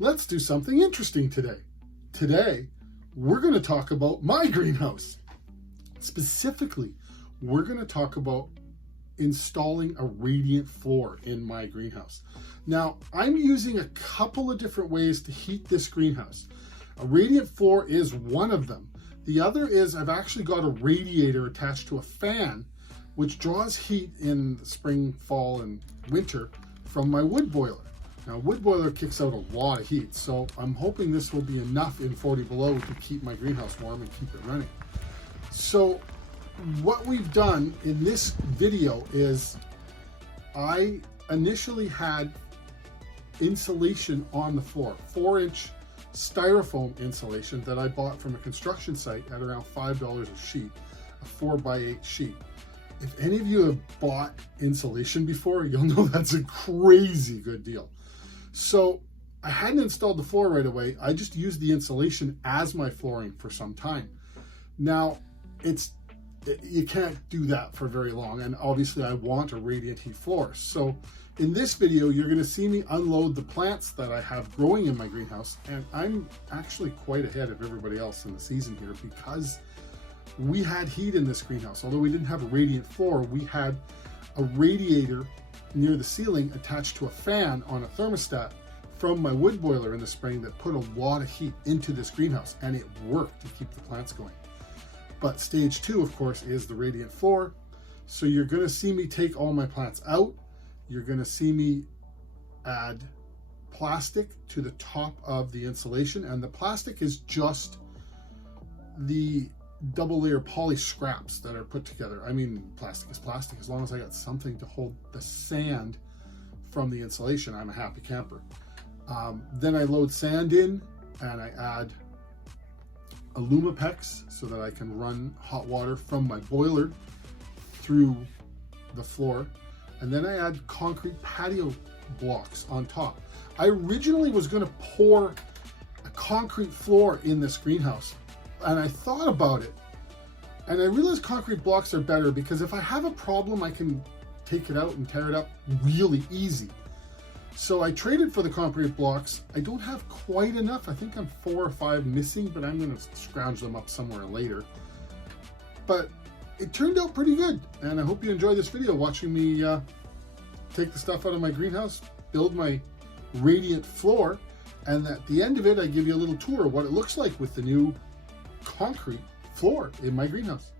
let's do something interesting today. Today, we're going to talk about my greenhouse. Specifically, we're going to talk about installing a radiant floor in my greenhouse. Now, I'm using a couple of different ways to heat this greenhouse. A radiant floor is one of them. The other is I've actually got a radiator attached to a fan, which draws heat in the spring, fall, and winter from my wood boiler. Now, wood boiler kicks out a lot of heat, so I'm hoping this will be enough in 40 below to keep my greenhouse warm and keep it running. So what we've done in this video is I initially had insulation on the floor, 4-inch styrofoam insulation that I bought from a construction site at around $5 a sheet, a 4x8 sheet. If any of you have bought insulation before, you'll know that's a crazy good deal. So I hadn't installed the floor right away. I just used the insulation as my flooring for some time. Now, you can't do that for very long, and obviously I want a radiant heat floor. So in this video, you're going to see me unload the plants that I have growing in my greenhouse, and I'm actually quite ahead of everybody else in the season here because we had heat in this greenhouse. Although we didn't have a radiant floor, we had a radiator near the ceiling attached to a fan on a thermostat from my wood boiler in the spring that put a lot of heat into this greenhouse, and it worked to keep the plants going. But stage 2, of course, is the radiant floor. So you're going to see me take all my plants out. You're going to see me add plastic to the top of the insulation, and the plastic is just the double layer poly scraps that are put together. I mean, plastic is plastic. As long as I got something to hold the sand from the insulation, I'm a happy camper. Then I load sand in and I add Pex so that I can run hot water from my boiler through the floor. And then I add concrete patio blocks on top. I originally was going to pour a concrete floor in this greenhouse, and I thought about it, and I realized concrete blocks are better because if I have a problem, I can take it out and tear it up really easy. So I traded for the concrete blocks. I don't have quite enough. I think I'm 4 or 5 missing, but I'm going to scrounge them up somewhere later. But it turned out pretty good, and I hope you enjoy this video watching me take the stuff out of my greenhouse, build my radiant floor, and at the end of it, I give you a little tour of what it looks like with the new concrete floor in my greenhouse.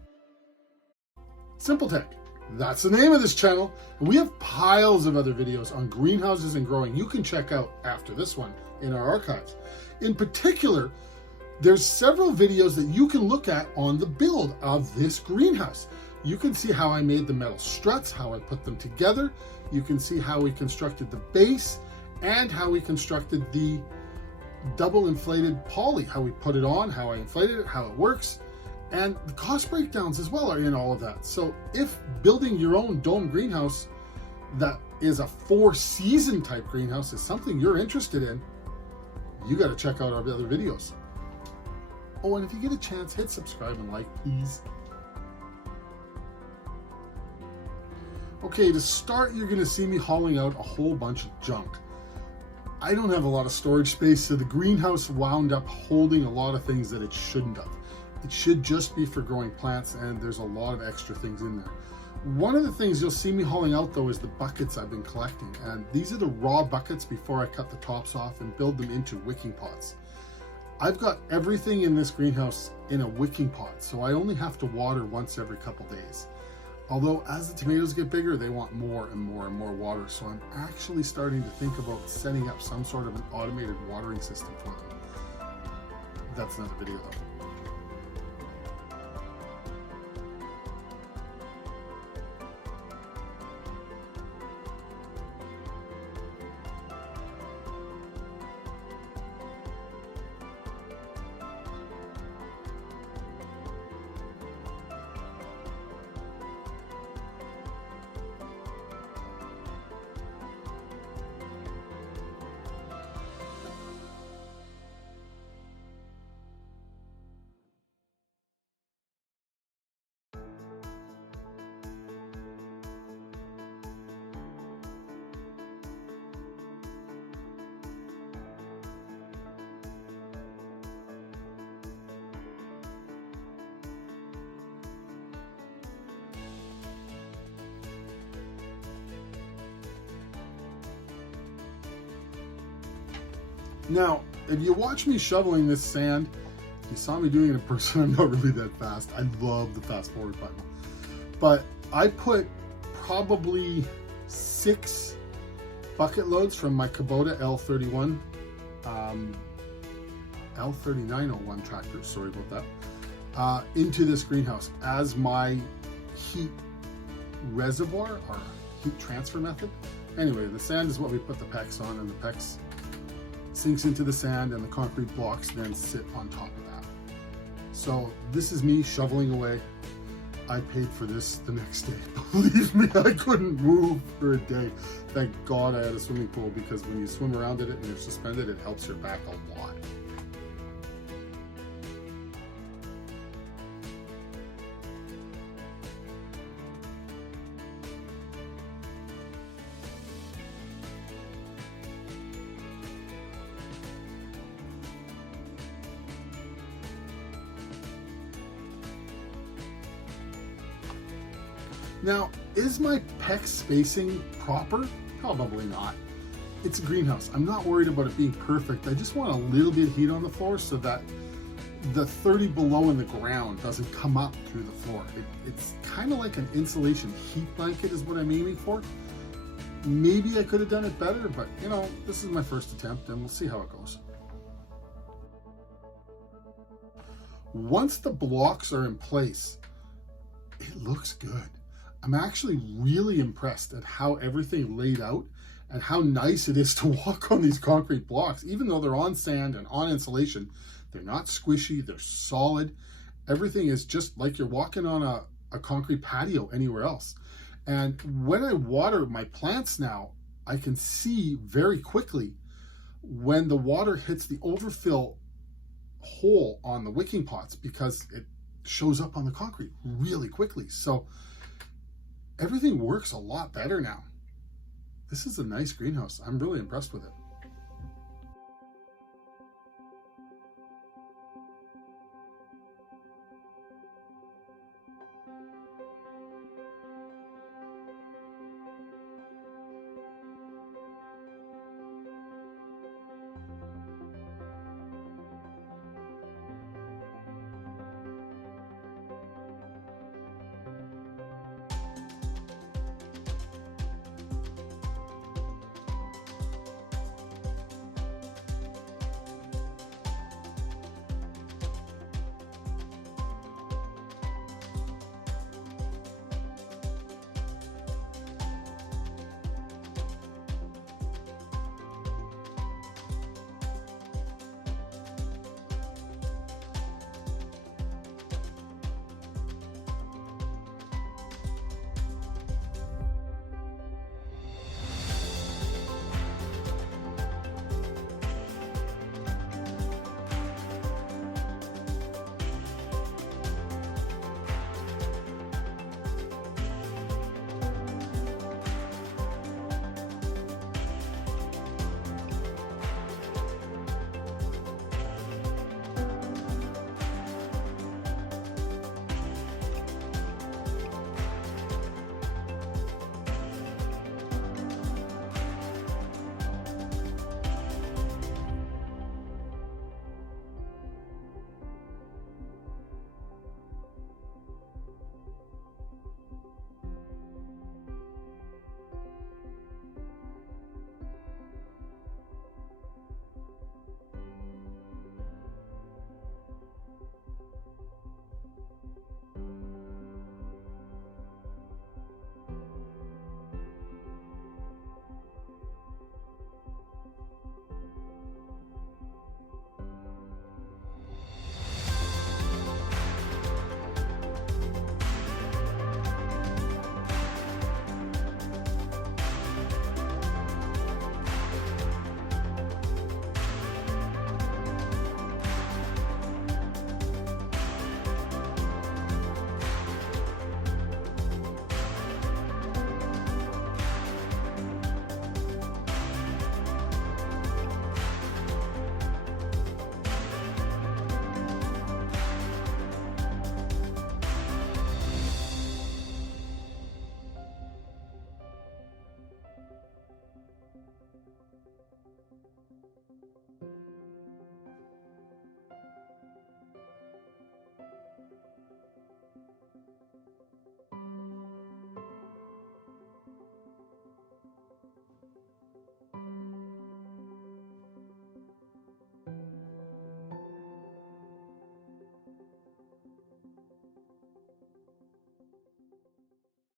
Simple Tech. That's the name of this channel. We have piles of other videos on greenhouses and growing you can check out after this one in our archives. In particular, there's several videos that you can look at on the build of this greenhouse. You can see how I made the metal struts, how I put them together. You can see how we constructed the base and how we constructed the double inflated poly, how we put it on, how I inflated it, how it works. And the cost breakdowns as well are in all of that. So if building your own dome greenhouse that is a 4-season type greenhouse is something you're interested in, you got to check out our other videos. Oh, and if you get a chance, hit subscribe and like, please. Okay, to start, you're going to see me hauling out a whole bunch of junk. I don't have a lot of storage space, so the greenhouse wound up holding a lot of things that it shouldn't have. It should just be for growing plants, and there's a lot of extra things in there. One of the things you'll see me hauling out, though, is the buckets I've been collecting. And these are the raw buckets before I cut the tops off and build them into wicking pots. I've got everything in this greenhouse in a wicking pot, so I only have to water once every couple days. Although as the tomatoes get bigger, they want more and more and more water. So I'm actually starting to think about setting up some sort of an automated watering system for them. That's another video though. Now, if you watch me shoveling this sand, you saw me doing it in person, I'm not really that fast. I love the fast forward button. But I put probably 6 bucket loads from my Kubota L31, L3901 tractor, sorry about that, into this greenhouse as my heat reservoir or heat transfer method. Anyway, the sand is what we put the PEX on, and the PEX sinks into the sand, and the concrete blocks then sit on top of that. So this is me shoveling away. I paid for this the next day. Believe me, I couldn't move for a day. Thank God I had a swimming pool, because when you swim around in it and you're suspended, it helps your back a lot. Now, is my PEX spacing proper? Probably not. It's a greenhouse. I'm not worried about it being perfect. I just want a little bit of heat on the floor so that the 30 below in the ground doesn't come up through the floor. It's kind of like an insulation heat blanket is what I'm aiming for. Maybe I could have done it better, but you know, this is my first attempt and we'll see how it goes. Once the blocks are in place, it looks good. I'm actually really impressed at how everything laid out and how nice it is to walk on these concrete blocks. Even though they're on sand and on insulation, they're not squishy, they're solid. Everything is just like you're walking on a concrete patio anywhere else. And when I water my plants now, I can see very quickly when the water hits the overfill hole on the wicking pots, because it shows up on the concrete really quickly. So everything works a lot better now. This is a nice greenhouse. I'm really impressed with it.